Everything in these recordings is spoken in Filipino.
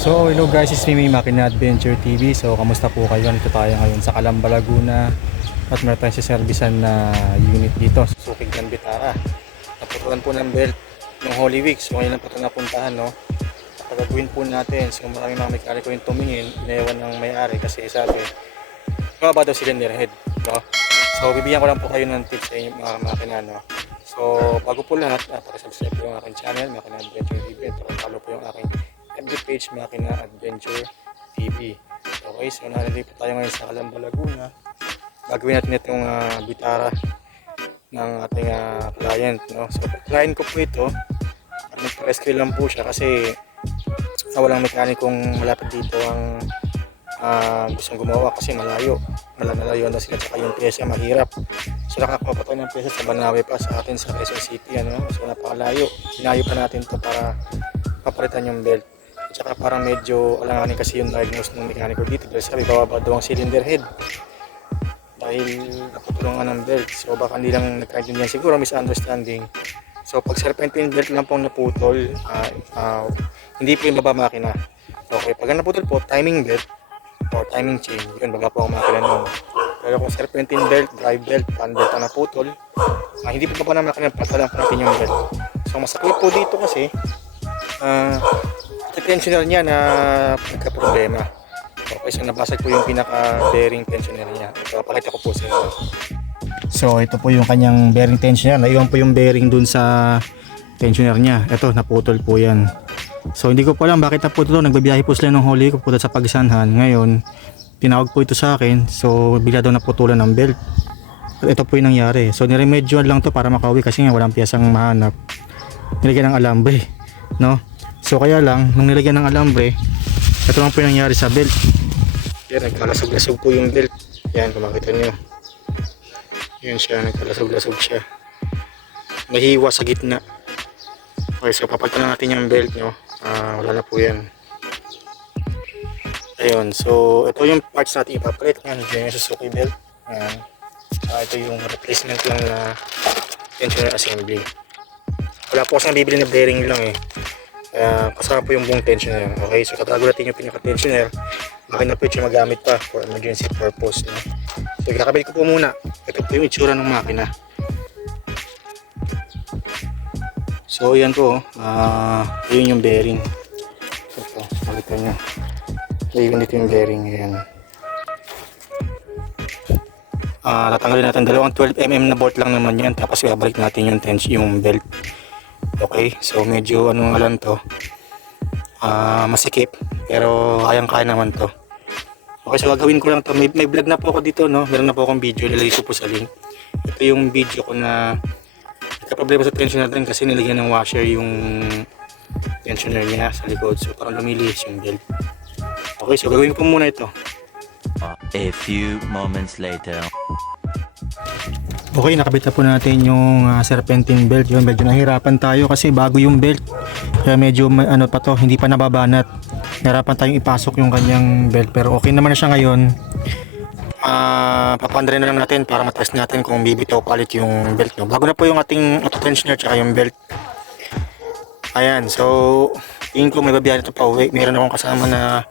Hello guys, it's me, Makina Adventure TV. So, kamusta po kayo? Dito tayo ngayon sa Calamba, Laguna. At meron tayong siservisan na unit dito. Susukig ng Bitara. Naputulan po ng belt ng Holy Week. So, ngayon lang po ito napuntahan, no? Pagagawin po natin. So, maraming mga mekaniko yung tumingin. Inayawan ng may-ari kasi sabi, mababa daw cylinder head, no? So, bibigyan ko lang po kayo ng tips sa inyo mga makina, no? So, bago po lahat, uh, subscribe po yung aking channel, Makina Adventure TV. At follow po yung aking FB page Makina Adventure TV. Okay, so nandito tayo ngayon sa Calamba, Laguna. Gagawin natin itong ah, bitara ng ating ah, client. No? So, client ko po ito. Nag-rescue lang po siya kasi ah, walang mekanikong malapit dito ang ah, gustong gumawa kasi malayo. Malalayo na sila tsaka yung pyesa mahirap. So nakakapato tayo ng pyesa sa Banawe pa sa atin sa Quezon City. Ano? So napakalayo. Hinayo pa natin to para papalitan yung belt. At saka parang medyo alanganin kasi yung diagnose ng mekaniko dito. Dahil sabi, bababa daw ang cylinder head. Dahil naputulungan ng belt. So baka hindi lang nagkaintindihan siguro, misunderstanding. So pag serpentine belt lang pong naputol, ah, ah, hindi po yung baba makina. Okay, pag naputol po, timing belt or timing chain, yun, baba po ang makina nun. Pero kung serpentine belt, drive belt, fan belt ang naputol, ah, hindi po baba ng makina, patalang natin yung belt. So masakit po dito kasi, uh, tensioner niya na nagka-problema. Okay, so nabasag po yung pinaka-bearing tensioner niya. Pakita ko po sa inyo. So, ito po yung kanyang bearing tensioner. Naiwan po yung bearing dun sa tensioner niya. Ito, naputol po yan. So, hindi ko po alam bakit naputol. Nagbabiyahe po sila ng Holy ko po sa Pagsanhan. Ngayon, tinawag po ito sa akin. So, bigla daw naputulan ng belt. At ito po yung nangyari. So, niremedyoan lang to para makauwi kasi nga walang piyasang mahanap. Nilagyan ng alambre. No? So, kaya lang, nung nilagyan ng alambre, ito lang po nangyari sa belt. Yan, nagkalasog-lasog po yung belt. Yan, kung makita nyo. Yan siya, nagkalasog-lasog siya. Nahiwa sa gitna. Okay, so papalitan na natin yung belt, no? Ah, wala na po yan. Ayun, so ito yung parts natin ipapalit. Yan, yan yung Suzuki belt. Yan. Ah, ito yung replacement lang na tensioner assembly. Wala po kasang bibili na bearing lang eh. Kaya kasama po yung buong tensioner. Okay, so tatago natin yung pinaka-tensioner. Baka na po siya magamit pa for emergency purpose. No? So kakabit ko po muna. Ito po yung itsura ng makina. So yan po. Ah, yun yung bearing. So ito, makita nyo. Ayun dito yung bearing. Ayan. Ah, tatanggalin natin dalawang 12mm na bolt lang naman yan. Tapos ibabalik natin yung tension, yung belt. Okay, so medyo ano nga lang to. Ah, masikip. Pero kayang-kaya naman to. Okay, so gagawin ko lang to. May, may vlog na po ako dito, no? Meron na po akong video. Ilalagay ko po sa link. Ito yung video ko na nagka-problema sa tensioner din kasi nilagyan ng washer yung tensioner niya sa likod. So parang lumilihis yung belt. Okay, so gagawin ko muna ito. A few moments later. Okay, nakabit na po natin yung ah, serpentine belt. Yun, medyo nahirapan tayo kasi bago yung belt. Kaya medyo ano pa to, hindi pa nababanat. Nahirapan tayong ipasok yung kanyang belt. Pero okay naman na siya ngayon. Ah, papandre na lang natin para matest natin kung bibitaw palit yung belt no. Bago na po yung ating auto tensioner tsaka yung belt. Ayan, so tingin ko may babiyahe ito pa uwi. Meron akong kasama na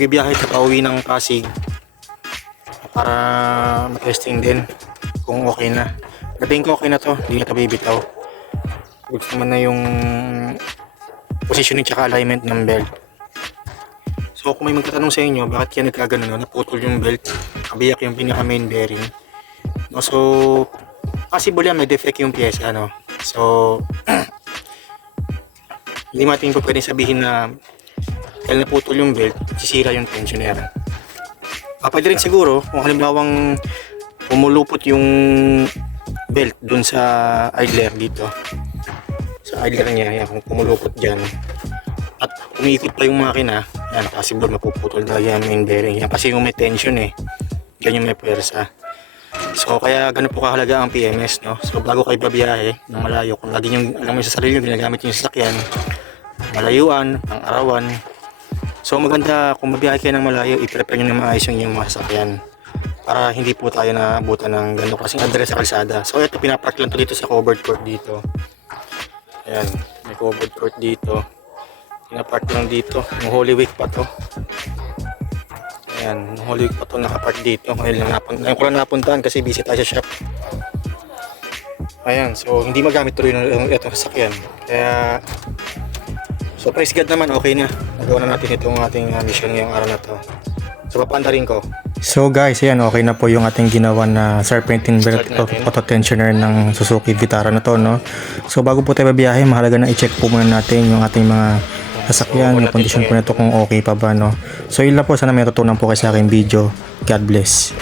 bibiyahe ito pa uwi ng Pasig para matesting din kung okay na. Gabihin ko okay na to, hindi na ito bibitaw. Goods naman na yung positioning tsaka alignment ng belt. So kung may magtatanong sa inyo, bakit yan nagkagano, no? naputol yung belt, kabiyak yung pinaka main bearing. No, so, possible yan, may defect yung pyesa, no? So, hindi natin po pwedeng sabihin na dahil naputol yung belt, sisira yung tensioner. Ah, pwede rin siguro, kung halimbawang pumulupot yung belt dun sa idler dito. Sa idler niya, yan, kung pumulupot dyan. At umiikot pa yung makina, yan, possible mapuputol na yan main bearing. Yan, kasi yung may tension eh. Yan yung may pwersa. So, kaya ganun po kahalaga ang PMS, no? So, bago kayo babiyahe ng malayo, kung lagi yung, alam mo sa sarili nyo, ginagamit yung sasakyan, malayuan, pang arawan. So, maganda kung mabiyahe kayo ng malayo, i-prepare nyo na maayos yung inyong mga sasakyan para hindi po tayo naabutan ng ganito kasing address sa kalsada. So, ito, pinapark lang to dito sa covered court dito. Ayan, may covered court dito. Pinapark lang dito. Yung Holy Week pa to. Ayan, yung Holy Week pa to nakapark dito. Ngayon lang napun ngayon ko lang napuntahan kasi busy tayo sa shop. Ayan, so hindi magamit tuloy ng itong sasakyan. Kaya So praise God naman, okay na. Nagawa na natin itong ating uh, mission ngayong araw na to. So papanda rin ko. So guys, ayan, okay na po yung ating ginawa na serpentine belt auto tensioner ng Suzuki Vitara na to, no? So bago po tayo babiyahe, mahalaga na i-check po muna natin yung ating mga sasakyan, yung condition po nito kung okay pa ba, no? So yun lang po, sana may natutunan po kayo sa aking video. God bless.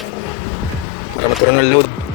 Para maturon ng load.